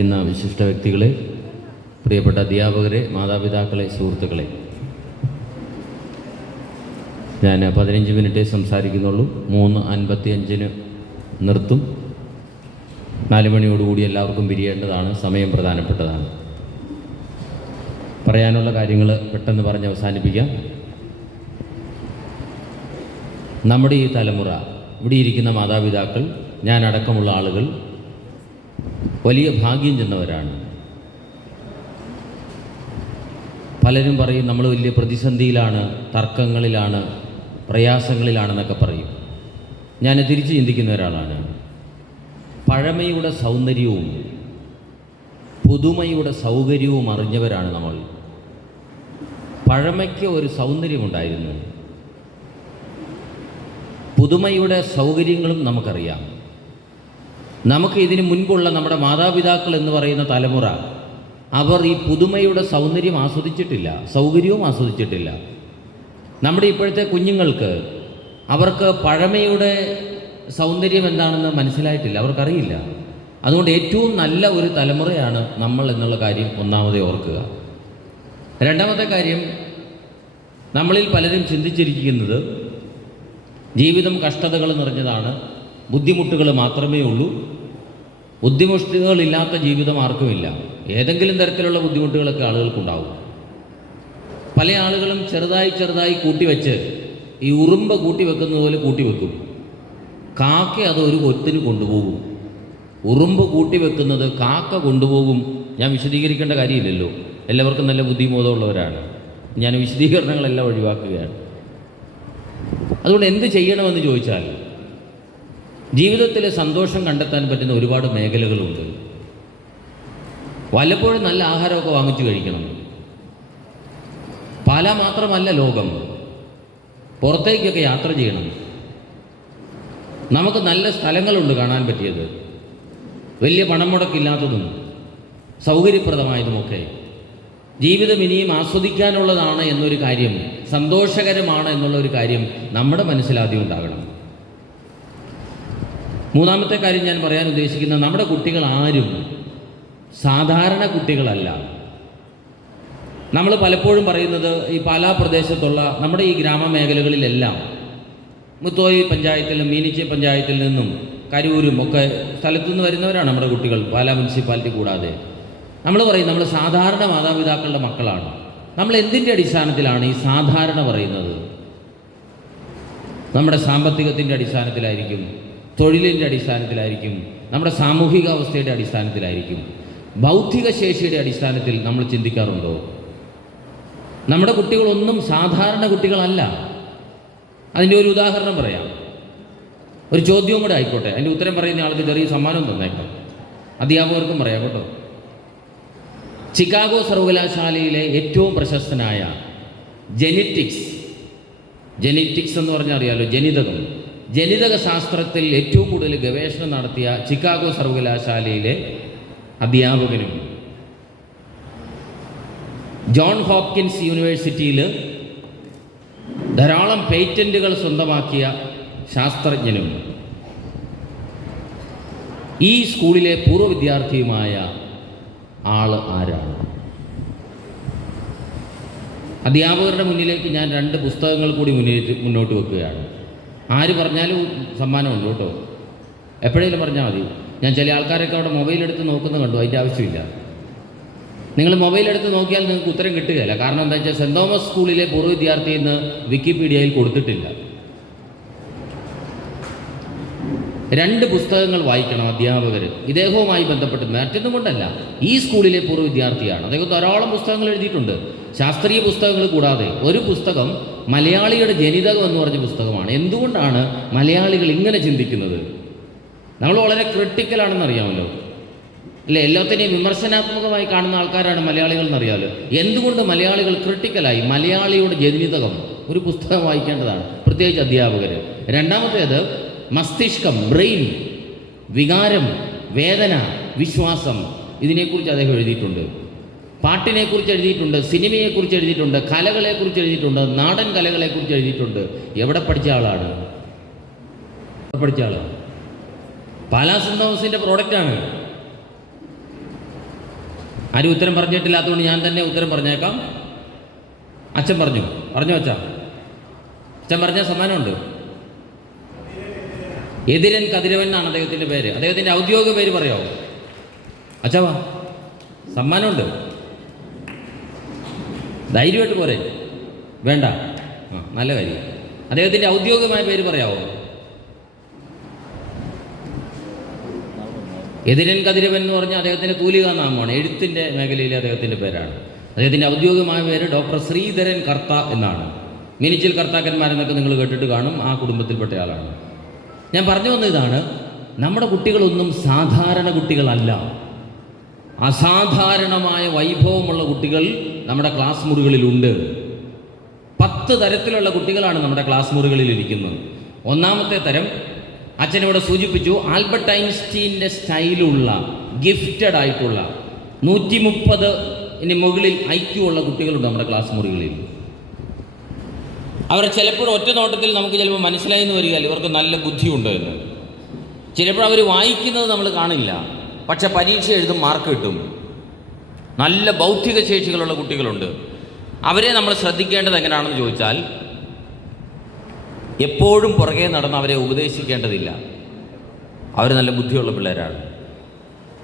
ഇന്ന വിശിഷ്ട വ്യക്തികളെ, പ്രിയപ്പെട്ട അധ്യാപകരെ, മാതാപിതാക്കളെ, സുഹൃത്തുക്കളെ, ഞാൻ 15 മിനിറ്റേ സംസാരിക്കുന്നുള്ളൂ. 3:55 നിർത്തും. 4 മണിയോടുകൂടി എല്ലാവർക്കും പിരിയേണ്ടതാണ്. സമയം പ്രധാനപ്പെട്ടതാണ്. പറയാനുള്ള കാര്യങ്ങൾ പെട്ടെന്ന് പറഞ്ഞ് അവസാനിപ്പിക്കാം. നമ്മുടെ ഈ തലമുറ, ഇവിടെ ഇരിക്കുന്ന മാതാപിതാക്കൾ, ഞാൻ അടക്കമുള്ള ആളുകൾ വലിയ ഭാഗ്യം ചെന്നവരാണ്. പലരും പറയും നമ്മൾ വലിയ പ്രതിസന്ധിയിലാണ്, തർക്കങ്ങളിലാണ്, പ്രയാസങ്ങളിലാണെന്നൊക്കെ പറയും. ഞാൻ തിരിച്ച് ചിന്തിക്കുന്ന ഒരാളാണ്. പഴമയുടെ സൗന്ദര്യവും പുതുമയുടെ സൗകര്യവും അറിഞ്ഞവരാണ് നമ്മൾ. പഴമയ്ക്ക് ഒരു സൗന്ദര്യമുണ്ടായിരുന്നു, പുതുമയുടെ സൗകര്യങ്ങളും നമുക്കറിയാം. നമുക്ക് ഇതിന് മുൻപുള്ള നമ്മുടെ മാതാപിതാക്കൾ എന്ന് പറയുന്ന തലമുറ, അവർ ഈ പുതുമയുടെ സൗന്ദര്യം ആസ്വദിച്ചിട്ടില്ല, സൗകര്യവും ആസ്വദിച്ചിട്ടില്ല. നമ്മുടെ ഇപ്പോഴത്തെ കുഞ്ഞുങ്ങൾക്ക്, അവർക്ക് പഴമയുടെ സൗന്ദര്യം എന്താണെന്ന് മനസ്സിലായിട്ടില്ല, അവർക്കറിയില്ല. അതുകൊണ്ട് ഏറ്റവും നല്ല ഒരു തലമുറയാണ് നമ്മൾ എന്നുള്ള കാര്യം ഒന്നാമതേ ഓർക്കുക. രണ്ടാമത്തെ കാര്യം, നമ്മളിൽ പലരും ചിന്തിച്ചിരിക്കുന്നത് ജീവിതം കഷ്ടതകൾ നിറഞ്ഞതാണ്, ബുദ്ധിമുട്ടുകൾ മാത്രമേ ഉള്ളൂ. ബുദ്ധിമുട്ടുകളില്ലാത്ത ജീവിതം ആർക്കുമില്ല. ഏതെങ്കിലും തരത്തിലുള്ള ബുദ്ധിമുട്ടുകളൊക്കെ ആളുകൾക്കുണ്ടാവും. പല ആളുകളും ചെറുതായി കൂട്ടിവെച്ച് ഈ ഉറുമ്പ് കൂട്ടിവെക്കുന്നത് പോലെ കൂട്ടിവെക്കും. കാക്ക അത് ഒരു കൊത്തിന് കൊണ്ടുപോകും. ഉറുമ്പ് കൂട്ടിവെക്കുന്നത് കാക്ക കൊണ്ടുപോകും. ഞാൻ വിശദീകരിക്കേണ്ട കാര്യമില്ലല്ലോ, എല്ലാവർക്കും നല്ല ബുദ്ധിബോധമുള്ളവരാണ്. ഞാൻ വിശദീകരണങ്ങളെല്ലാം ഒഴിവാക്കുകയാണ്. അതുകൊണ്ട് എന്ത് ചെയ്യണമെന്ന് ചോദിച്ചാൽ, ജീവിതത്തിലെ സന്തോഷം കണ്ടെത്താൻ പറ്റുന്ന ഒരുപാട് മേഖലകളുണ്ട്. വല്ലപ്പോഴും നല്ല ആഹാരമൊക്കെ വാങ്ങിച്ചു കഴിക്കണം. പാല മാത്രമല്ല ലോകം, പുറത്തേക്കൊക്കെ യാത്ര ചെയ്യണം. നമുക്ക് നല്ല സ്ഥലങ്ങളുണ്ട് കാണാൻ പറ്റിയത്, വലിയ പണം മുടക്കില്ലാത്തതും സൗകര്യപ്രദമായതുമൊക്കെ. ജീവിതം ഇനിയും ആസ്വദിക്കാനുള്ളതാണ് എന്നൊരു കാര്യം, സന്തോഷകരമാണ് എന്നുള്ളൊരു കാര്യം നമ്മുടെ മനസ്സിലാദ്യം ഉണ്ടാകണം. മൂന്നാമത്തെ കാര്യം ഞാൻ പറയാൻ ഉദ്ദേശിക്കുന്നത്, നമ്മുടെ കുട്ടികൾ ആരും സാധാരണ കുട്ടികളല്ല. നമ്മൾ പലപ്പോഴും പറയുന്നത്, ഈ പാലാ പ്രദേശത്തുള്ള നമ്മുടെ ഈ ഗ്രാമമേഖലകളിലെല്ലാം, മുത്തോയി പഞ്ചായത്തിലും മീനിച്ചി പഞ്ചായത്തിൽ നിന്നും കരൂരും ഒക്കെ സ്ഥലത്തുനിന്ന് വരുന്നവരാണ് നമ്മുടെ കുട്ടികൾ, പാലാ മുനിസിപ്പാലിറ്റി കൂടാതെ. നമ്മൾ പറയും നമ്മൾ സാധാരണ മാതാപിതാക്കളുടെ മക്കളാണ്. നമ്മൾ എന്തിൻ്റെ അടിസ്ഥാനത്തിലാണ് ഈ സാധാരണ പറയുന്നത്? നമ്മുടെ സാമ്പത്തികത്തിൻ്റെ അടിസ്ഥാനത്തിലായിരിക്കും, തൊഴിലിൻ്റെ അടിസ്ഥാനത്തിലായിരിക്കും, നമ്മുടെ സാമൂഹിക അവസ്ഥയുടെ അടിസ്ഥാനത്തിലായിരിക്കും, ബൗദ്ധിക ശേഷിയുടെ അടിസ്ഥാനത്തിൽ നമ്മൾ ചിന്തിക്കാറുണ്ടോ? നമ്മുടെ കുട്ടികളൊന്നും സാധാരണ കുട്ടികളല്ല. അതിൻ്റെ ഒരു ഉദാഹരണം പറയാം, ഒരു ചോദ്യവും കൂടെ ആയിക്കോട്ടെ. അതിൻ്റെ ഉത്തരം പറയുന്ന ആൾക്ക് ചെറിയ സമ്മാനം തന്നേക്കാം, അധ്യാപകർക്കും പറയാം കേട്ടോ. ചിക്കാഗോ സർവകലാശാലയിലെ ഏറ്റവും പ്രശസ്തനായ ജെനറ്റിക്സ് എന്ന് പറഞ്ഞാൽ അറിയാലോ, ജനിതക ശാസ്ത്രത്തിൽ ഏറ്റവും കൂടുതൽ ഗവേഷണം നടത്തിയ ചിക്കാഗോ സർവകലാശാലയിലെ അധ്യാപകനും, ജോൺ ഹോപ്കിൻസ് യൂണിവേഴ്സിറ്റിയിൽ ധാരാളം പേറ്റന്റുകൾ സ്വന്തമാക്കിയ ശാസ്ത്രജ്ഞനും, ഈ സ്കൂളിലെ പൂർവ്വ വിദ്യാർത്ഥിയുമായ ആള് ആരാണ്? അധ്യാപകരുടെ മുന്നിലേക്ക് ഞാൻ 2 പുസ്തകങ്ങൾ കൂടി മുന്നോട്ട് വെക്കുകയാണ്. ആര് പറഞ്ഞാലും സമ്മാനമുണ്ട് കേട്ടോ, എപ്പോഴേലും പറഞ്ഞാൽ മതി. ഞാൻ ചില ആൾക്കാരൊക്കെ അവിടെ മൊബൈലെടുത്ത് നോക്കുന്നത് കണ്ടു, അതിൻ്റെ ആവശ്യമില്ല. നിങ്ങൾ മൊബൈലെടുത്ത് നോക്കിയാൽ നിങ്ങൾക്ക് ഉത്തരം കിട്ടുകയില്ല. കാരണം എന്താ വെച്ചാൽ, സെൻറ് തോമസ് സ്കൂളിലെ പൂർവ്വ വിദ്യാർത്ഥി എന്ന് വിക്കിപീഡിയയിൽ കൊടുത്തിട്ടില്ല. 2 പുസ്തകങ്ങൾ വായിക്കണം അധ്യാപകർ, ഇദ്ദേഹവുമായി ബന്ധപ്പെട്ട്. മറ്റൊന്നും കൊണ്ടല്ല, ഈ സ്കൂളിലെ പൂർവ്വ വിദ്യാർത്ഥിയാണ്. അദ്ദേഹം ധാരാളം പുസ്തകങ്ങൾ എഴുതിയിട്ടുണ്ട്, ശാസ്ത്രീയ പുസ്തകങ്ങൾ കൂടാതെ. ഒരു പുസ്തകം മലയാളിയുടെ ജനിതകം എന്ന് പറഞ്ഞ പുസ്തകമാണ്. എന്തുകൊണ്ടാണ് മലയാളികൾ ഇങ്ങനെ ചിന്തിക്കുന്നത്? നമ്മൾ വളരെ ക്രിട്ടിക്കലാണെന്ന് അറിയാമല്ലോ, അല്ലേ? എല്ലാത്തിനെയും വിമർശനാത്മകമായി കാണുന്ന ആൾക്കാരാണ് മലയാളികൾ എന്നറിയാമല്ലോ. എന്തുകൊണ്ട് മലയാളികൾ ക്രിട്ടിക്കലായി? മലയാളിയുടെ ജനിതകം ഒരു പുസ്തകം വായിക്കേണ്ടതാണ്, പ്രത്യേകിച്ച് അധ്യാപകർ. രണ്ടാമത്തേത്, മസ്തിഷ്കം, ബ്രെയിൻ, വികാരം, വേദന, വിശ്വാസം, ഇതിനെക്കുറിച്ച് അദ്ദേഹം എഴുതിയിട്ടുണ്ട്. പാട്ടിനെക്കുറിച്ച് എഴുതിയിട്ടുണ്ട്, സിനിമയെക്കുറിച്ച് എഴുതിയിട്ടുണ്ട്, കലകളെക്കുറിച്ച് എഴുതിയിട്ടുണ്ട്, നാടൻ കലകളെക്കുറിച്ച് എഴുതിയിട്ടുണ്ട്. എവിടെ പഠിച്ച ആളാണ്? പാലാ സെൻറ് തോമസിൻ്റെ പ്രോഡക്റ്റാണ്. ആരും ഉത്തരം പറഞ്ഞിട്ടില്ലാത്തതുകൊണ്ട് ഞാൻ തന്നെ ഉത്തരം പറഞ്ഞേക്കാം. അച്ഛൻ പറഞ്ഞോ അച്ഛാ? അച്ഛൻ പറഞ്ഞ സമ്മാനമുണ്ട്. എതിരൻ കതിരവൻ എന്നാണ് അദ്ദേഹത്തിൻ്റെ പേര്. അദ്ദേഹത്തിൻ്റെ ഔദ്യോഗിക പേര് പറയാമോ? അച്ഛാ വാ, സമ്മാനമുണ്ട്, ധൈര്യമായിട്ട് പോരെ? വേണ്ട? നല്ല കാര്യം. അദ്ദേഹത്തിൻ്റെ ഔദ്യോഗികമായ പേര് പറയാമോ? എതിരൻ കതിരവൻ എന്ന് പറഞ്ഞാൽ അദ്ദേഹത്തിൻ്റെ തൂലികാ നാമമാണ്, എഴുത്തിൻ്റെ മേഖലയിലെ അദ്ദേഹത്തിൻ്റെ പേരാണ്. അദ്ദേഹത്തിൻ്റെ ഔദ്യോഗികമായ പേര് ഡോക്ടർ ശ്രീധരൻ കർത്ത എന്നാണ്. മിനിച്ചിൽ കർത്താക്കന്മാരെന്നൊക്കെ നിങ്ങൾ കേട്ടിട്ട് കാണും, ആ കുടുംബത്തിൽപ്പെട്ട ആളാണ്. ഞാൻ പറഞ്ഞു വന്ന ഇതാണ്, നമ്മുടെ കുട്ടികളൊന്നും സാധാരണ കുട്ടികളല്ല. അസാധാരണമായ വൈഭവമുള്ള കുട്ടികൾ നമ്മുടെ ക്ലാസ് മുറികളിലുണ്ട്. 10 തരത്തിലുള്ള കുട്ടികളാണ് നമ്മുടെ ക്ലാസ് മുറികളിൽ ഇരിക്കുന്നത്. ഒന്നാമത്തെ തരം അച്ഛനിവിടെ സൂചിപ്പിച്ചു, ആൽബർട്ട് ഐൻസ്റ്റീൻ്റെ സ്റ്റൈലുള്ള ഗിഫ്റ്റഡ് ആയിട്ടുള്ള 130 മുകളിൽ IQ ഉള്ള കുട്ടികളുണ്ട് നമ്മുടെ ക്ലാസ് മുറികളിൽ. അവർ ചിലപ്പോൾ ഒറ്റ നോട്ടത്തിൽ നമുക്ക് ചിലപ്പോൾ മനസ്സിലായെന്ന് വരികയില്ല ഇവർക്ക് നല്ല ബുദ്ധിയുണ്ട് എന്ന്. ചിലപ്പോൾ അവർ വായിക്കുന്നത് നമ്മൾ കാണില്ല, പക്ഷെ പരീക്ഷ എഴുതും, മാർക്ക് കിട്ടും. നല്ല ബൗദ്ധിക ശേഷികളുള്ള കുട്ടികളുണ്ട്. അവരെ നമ്മൾ ശ്രദ്ധിക്കേണ്ടത് എങ്ങനെയാണെന്ന് ചോദിച്ചാൽ, എപ്പോഴും പുറകെ നടന്ന് അവരെ ഉപദേശിക്കേണ്ടതില്ല. അവർ നല്ല ബുദ്ധിയുള്ള പിള്ളേരാണ്.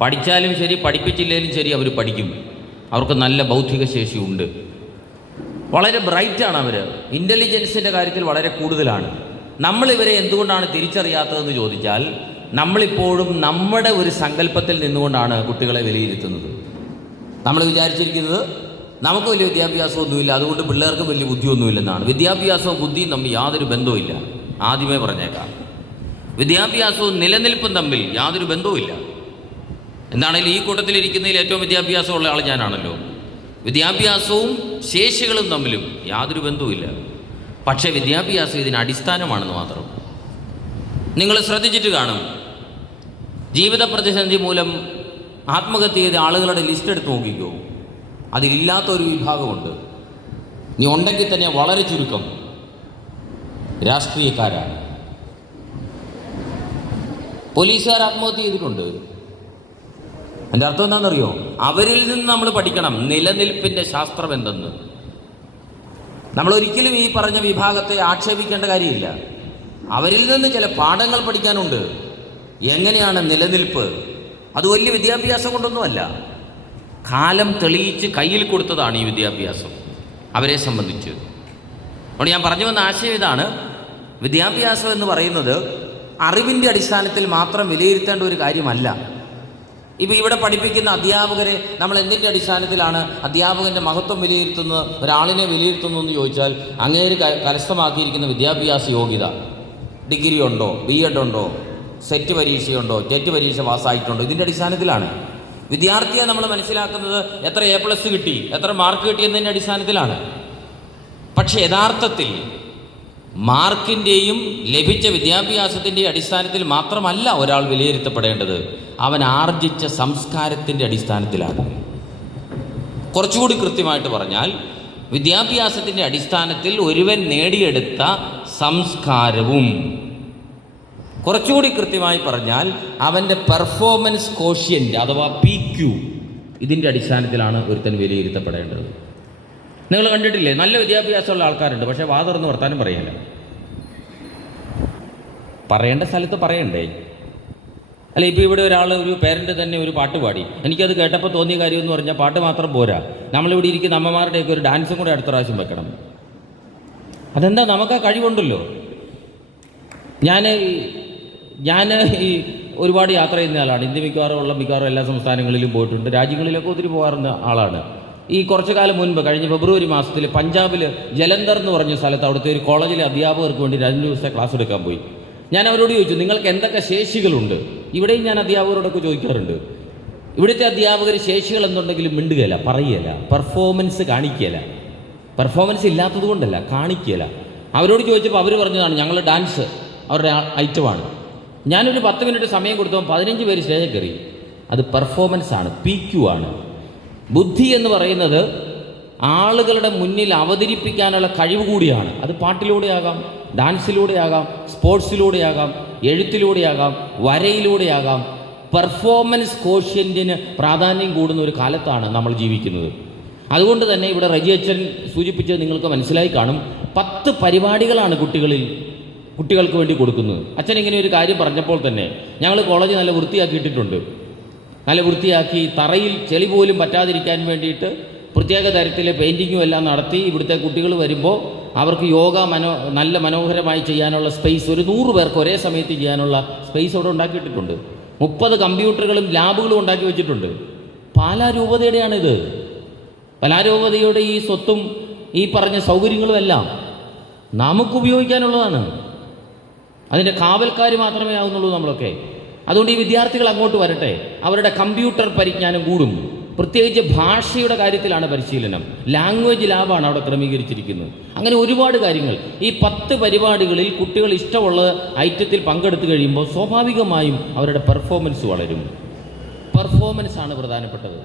പഠിച്ചാലും ശരി പഠിപ്പിച്ചില്ലെങ്കിലും ശരി അവർ പഠിക്കും. അവർക്ക് നല്ല ബൗദ്ധിക ശേഷിയുണ്ട്. വളരെ ബ്രൈറ്റാണ് അവർ. ഇൻ്റലിജൻസിൻ്റെ കാര്യത്തിൽ വളരെ കൂടുതലാണ്. നമ്മളിവരെ എന്തുകൊണ്ടാണ് തിരിച്ചറിയാത്തതെന്ന് ചോദിച്ചാൽ, നമ്മളിപ്പോഴും നമ്മുടെ ഒരു സങ്കല്പത്തിൽ നിന്നുകൊണ്ടാണ് കുട്ടികളെ വിലയിരുത്തുന്നത്. നമ്മൾ വിചാരിച്ചിരിക്കുന്നത് നമുക്ക് വലിയ വിദ്യാഭ്യാസമൊന്നുമില്ല, അതുകൊണ്ട് പിള്ളേർക്ക് വലിയ ബുദ്ധിയൊന്നുമില്ലെന്നാണ്. വിദ്യാഭ്യാസവും ബുദ്ധിയും തമ്മിൽ യാതൊരു ബന്ധവുമില്ല. ആദ്യമേ പറഞ്ഞേക്കാം, വിദ്യാഭ്യാസവും നിലനിൽപ്പും തമ്മിൽ യാതൊരു ബന്ധവുമില്ല. എന്താണെങ്കിലും ഈ കൂട്ടത്തിലിരിക്കുന്നതിൽ ഏറ്റവും വിദ്യാഭ്യാസമുള്ള ആൾ ഞാനാണല്ലോ. വിദ്യാഭ്യാസവും ശേഷികളും തമ്മിലും യാതൊരു ബന്ധവുമില്ല. പക്ഷേ വിദ്യാഭ്യാസം ഇതിന് അടിസ്ഥാനമാണെന്ന് മാത്രം. നിങ്ങൾ ശ്രദ്ധിച്ചിട്ട് കാണും, ജീവിത പ്രതിസന്ധി മൂലം ആത്മഹത്യ ചെയ്ത ആളുകളുടെ ലിസ്റ്റ് എടുത്ത് നോക്കിക്കോ, അതിലില്ലാത്തൊരു വിഭാഗമുണ്ട്. നീ ഉണ്ടെങ്കിൽ തന്നെ വളരെ ചുരുക്കം രാഷ്ട്രീയക്കാരാണ്. പോലീസുകാർ ആത്മഹത്യ ചെയ്തിട്ടുണ്ട്. എൻ്റെ അർത്ഥം എന്താണെന്നറിയോ? അവരിൽ നിന്ന് നമ്മൾ പഠിക്കണം നിലനിൽപ്പിൻ്റെ ശാസ്ത്രം എന്തെന്ന്. നമ്മളൊരിക്കലും ഈ പറഞ്ഞ വിഭാഗത്തെ ആക്ഷേപിക്കേണ്ട കാര്യമില്ല. അവരിൽ നിന്ന് ചില പാഠങ്ങൾ പഠിക്കാനുണ്ട്. എങ്ങനെയാണ് നിലനിൽപ്പ്? അത് വലിയ വിദ്യാഭ്യാസം കൊണ്ടൊന്നുമല്ല, കാലം തെളിയിച്ച് കയ്യിൽ കൊടുത്തതാണ് ഈ വിദ്യാഭ്യാസം അവരെ സംബന്ധിച്ച്. അതുകൊണ്ട് ഞാൻ പറഞ്ഞു വന്ന ആശയം ഇതാണ്, വിദ്യാഭ്യാസം എന്ന് പറയുന്നത് അറിവിൻ്റെ അടിസ്ഥാനത്തിൽ മാത്രം വിലയിരുത്തേണ്ട ഒരു കാര്യമല്ല. ഇപ്പോൾ ഇവിടെ പഠിപ്പിക്കുന്ന അധ്യാപകരെ നമ്മൾ എന്തിൻ്റെ അടിസ്ഥാനത്തിലാണ് അധ്യാപകൻ്റെ മഹത്വം വിലയിരുത്തുന്നത്, ഒരാളിനെ വിലയിരുത്തുന്നു എന്ന് ചോദിച്ചാൽ, അങ്ങേര് കരസ്ഥമാക്കിയിരിക്കുന്ന വിദ്യാഭ്യാസ യോഗ്യത, ഡിഗ്രി ഉണ്ടോ, BEd ഉണ്ടോ, സെറ്റ് പരീക്ഷയുണ്ടോ, ടെറ്റ് പരീക്ഷ പാസ്സായിട്ടുണ്ടോ, ഇതിൻ്റെ അടിസ്ഥാനത്തിലാണ്. വിദ്യാർത്ഥിയെ നമ്മൾ മനസ്സിലാക്കുന്നത് എത്ര A+ കിട്ടി, എത്ര മാർക്ക് കിട്ടി എന്നതിൻ്റെ അടിസ്ഥാനത്തിലാണ്. പക്ഷേ യഥാർത്ഥത്തിൽ മാർക്കിൻ്റെയും ലഭിച്ച വിദ്യാഭ്യാസത്തിൻ്റെയും അടിസ്ഥാനത്തിൽ മാത്രമല്ല ഒരാൾ വിലയിരുത്തപ്പെടേണ്ടത്, അവൻ ആർജിച്ച സംസ്കാരത്തിൻ്റെ അടിസ്ഥാനത്തിലാണ്. കുറച്ചുകൂടി കൃത്യമായിട്ട് പറഞ്ഞാൽ, വിദ്യാഭ്യാസത്തിൻ്റെ അടിസ്ഥാനത്തിൽ ഒരുവൻ നേടിയെടുത്ത സംസ്കാരവും, കുറച്ചുകൂടി കൃത്യമായി പറഞ്ഞാൽ അവൻ്റെ പെർഫോമൻസ് കോഷ്യൻ്റ് അഥവാ PQ, ഇതിൻ്റെ അടിസ്ഥാനത്തിലാണ് ഒരുത്തൻ വിലയിരുത്തപ്പെടേണ്ടത്. നിങ്ങൾ കണ്ടിട്ടില്ലേ, നല്ല വിദ്യാഭ്യാസമുള്ള ആൾക്കാരുണ്ട്, പക്ഷേ വാതുറന്ന് വർത്താനം പറയില്ല. പറയേണ്ട സ്ഥലത്ത് പറയണ്ടേ? അല്ല, ഇപ്പോൾ ഇവിടെ ഒരു പേരൻ്റ് തന്നെ ഒരു പാട്ട് പാടി. എനിക്കത് കേട്ടപ്പോൾ തോന്നിയ കാര്യം എന്ന് പറഞ്ഞാൽ, പാട്ട് മാത്രം പോരാ, നമ്മളിവിടെ ഇരിക്കുന്ന അമ്മമാരുടെയൊക്കെ ഒരു ഡാൻസും കൂടെ അടുത്ത പ്രാവശ്യം വെക്കണം. അതെന്താ, നമുക്ക് ആ കഴിവുണ്ടല്ലോ. ഞാൻ ഈ ഒരുപാട് യാത്ര ചെയ്യുന്ന ആളാണ്. ഇന്ത്യ മിക്കവാറും എല്ലാ സംസ്ഥാനങ്ങളിലും പോയിട്ടുണ്ട്, രാജ്യങ്ങളിലൊക്കെ ഒത്തിരി പോകാറുന്ന ആളാണ്. ഈ കുറച്ചു കാലം മുൻപ്, കഴിഞ്ഞ ഫെബ്രുവരി മാസത്തിൽ പഞ്ചാബിൽ ജലന്ധർ എന്ന് പറഞ്ഞ സ്ഥലത്ത് അവിടുത്തെ ഒരു കോളേജിലെ അധ്യാപകർക്ക് വേണ്ടി 2 ദിവസത്തെ ക്ലാസ് എടുക്കാൻ പോയി. ഞാൻ അവരോട് ചോദിച്ചു, നിങ്ങൾക്ക് എന്തൊക്കെ ശേഷികളുണ്ട്? ഇവിടെയും ഞാൻ അധ്യാപകരോടൊക്കെ ചോദിക്കാറുണ്ട്. ഇവിടുത്തെ അധ്യാപകർ ശേഷികൾ എന്തുണ്ടെങ്കിലും മിണ്ടുകയില്ല, പറയുകയില്ല, പെർഫോമൻസ് കാണിക്കുകയില്ല. പെർഫോമൻസ് ഇല്ലാത്തത് കൊണ്ടല്ല, കാണിക്കുകയില്ല. അവരോട് ചോദിച്ചപ്പോൾ അവർ പറഞ്ഞതാണ്, ഞങ്ങൾ ഡാൻസ് അവരുടെ ഐറ്റമാണ്. ഞാനൊരു 10 മിനിറ്റ് സമയം കൊടുത്തപ്പോൾ 15 പേര് സ്റ്റേജിൽ കയറി. അത് പെർഫോമൻസ് ആണ്, PQ ആണ്. ബുദ്ധി എന്ന് പറയുന്നത് ആളുകളുടെ മുന്നിൽ അവതരിപ്പിക്കാനുള്ള കഴിവ് കൂടിയാണ്. അത് പാട്ടിലൂടെയാകാം, ഡാൻസിലൂടെയാകാം, സ്പോർട്സിലൂടെയാകാം, എഴുത്തിലൂടെയാകാം, വരയിലൂടെയാകാം, പെർഫോമൻസ് കോഷ്യൻറ്റിന് പ്രാധാന്യം കൂടുന്ന ഒരു കാലത്താണ് നമ്മൾ ജീവിക്കുന്നത്. അതുകൊണ്ട് തന്നെ ഇവിടെ റജി അച്ഛൻ സൂചിപ്പിച്ചത് നിങ്ങൾക്ക് മനസ്സിലായി കാണും. 10 പരിപാടികളാണ് കുട്ടികൾക്ക് വേണ്ടി കൊടുക്കുന്നത്. അച്ഛൻ ഇങ്ങനെ ഒരു കാര്യം പറഞ്ഞപ്പോൾ തന്നെ ഞങ്ങൾ കോളേജ് നല്ല വൃത്തിയാക്കിയിട്ടിട്ടുണ്ട്. നല്ല വൃത്തിയാക്കി തറയിൽ ചെളി പോലും പറ്റാതിരിക്കാൻ വേണ്ടിയിട്ട് പ്രത്യേക തരത്തിലെ പെയിൻറ്റിങ്ങും എല്ലാം നടത്തി ഇവിടുത്തെ കുട്ടികൾ വരുമ്പോൾ അവർക്ക് യോഗ നല്ല മനോഹരമായി ചെയ്യാനുള്ള സ്പേസ്, ഒരു 100 പേർക്ക് ഒരേ സമയത്ത് ചെയ്യാനുള്ള സ്പേസ് അവിടെ ഉണ്ടാക്കിയിട്ടിട്ടുണ്ട്. 30 കമ്പ്യൂട്ടറുകളും ലാബുകളും ഉണ്ടാക്കി വെച്ചിട്ടുണ്ട്. പാലാരൂപതയുടെയാണിത്. പാലാരൂപതയുടെ ഈ സ്വത്തും ഈ പറഞ്ഞ സൗകര്യങ്ങളുമെല്ലാം നമുക്ക് ഉപയോഗിക്കാനുള്ളതാണ്. അതിൻ്റെ കാവൽക്കാർ മാത്രമേ ആവുന്നുള്ളൂ നമ്മളൊക്കെ. അതുകൊണ്ട് ഈ വിദ്യാർത്ഥികൾ അങ്ങോട്ട് വരട്ടെ, അവരുടെ കമ്പ്യൂട്ടർ പരിജ്ഞാനം കൂടും. പ്രത്യേകിച്ച് ഭാഷയുടെ കാര്യത്തിലാണ് പരിശീലനം. ലാംഗ്വേജ് ലാബാണ് അവിടെ ക്രമീകരിച്ചിരിക്കുന്നത്. അങ്ങനെ ഒരുപാട് കാര്യങ്ങൾ. ഈ 10 പരിപാടികളിൽ കുട്ടികൾ ഇഷ്ടമുള്ള ഐറ്റത്തിൽ പങ്കെടുത്തു കഴിയുമ്പോൾ സ്വാഭാവികമായും അവരുടെ പെർഫോമൻസ് വളരും. പെർഫോമൻസാണ് പ്രധാനപ്പെട്ടത്.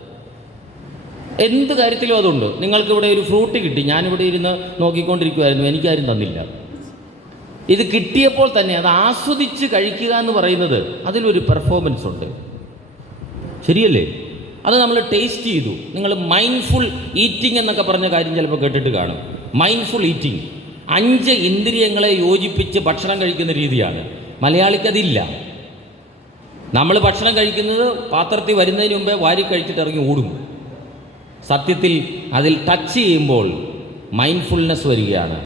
എന്ത് കാര്യത്തിലും അതുണ്ട്. നിങ്ങൾക്കിവിടെ ഒരു ഫ്രൂട്ട് കിട്ടി, ഞാനിവിടെ ഇരുന്ന് നോക്കിക്കൊണ്ടിരിക്കുമായിരുന്നു, എനിക്കാരും തന്നില്ല. ഇത് കിട്ടിയപ്പോൾ തന്നെ അത് ആസ്വദിച്ച് കഴിക്കുക എന്ന് പറയുന്നത് അതിലൊരു പെർഫോമൻസ് ഉണ്ട്. ശരിയല്ലേ? അത് നമ്മൾ ടേസ്റ്റ് ചെയ്തു. നിങ്ങൾ മൈൻഡ്ഫുൾ ഈറ്റിംഗ് എന്നൊക്കെ പറഞ്ഞ കാര്യം ചിലപ്പോൾ കേട്ടിട്ട് കാണും. മൈൻഡ്ഫുൾ ഈറ്റിംഗ് 5 ഇന്ദ്രിയങ്ങളെ യോജിപ്പിച്ച് ഭക്ഷണം കഴിക്കുന്ന രീതിയാണ്. മലയാളിക്കതില്ല. നമ്മൾ ഭക്ഷണം കഴിക്കുന്നത് പാത്രത്തിൽ വരുന്നതിന് മുമ്പേ വാരി കഴിച്ചിട്ട് ഇറങ്ങി ഓടും. സത്യത്തിൽ അതിൽ ടച്ച് ചെയ്യുമ്പോൾ മൈൻഡ്ഫുൾനെസ് വരികയാണ്.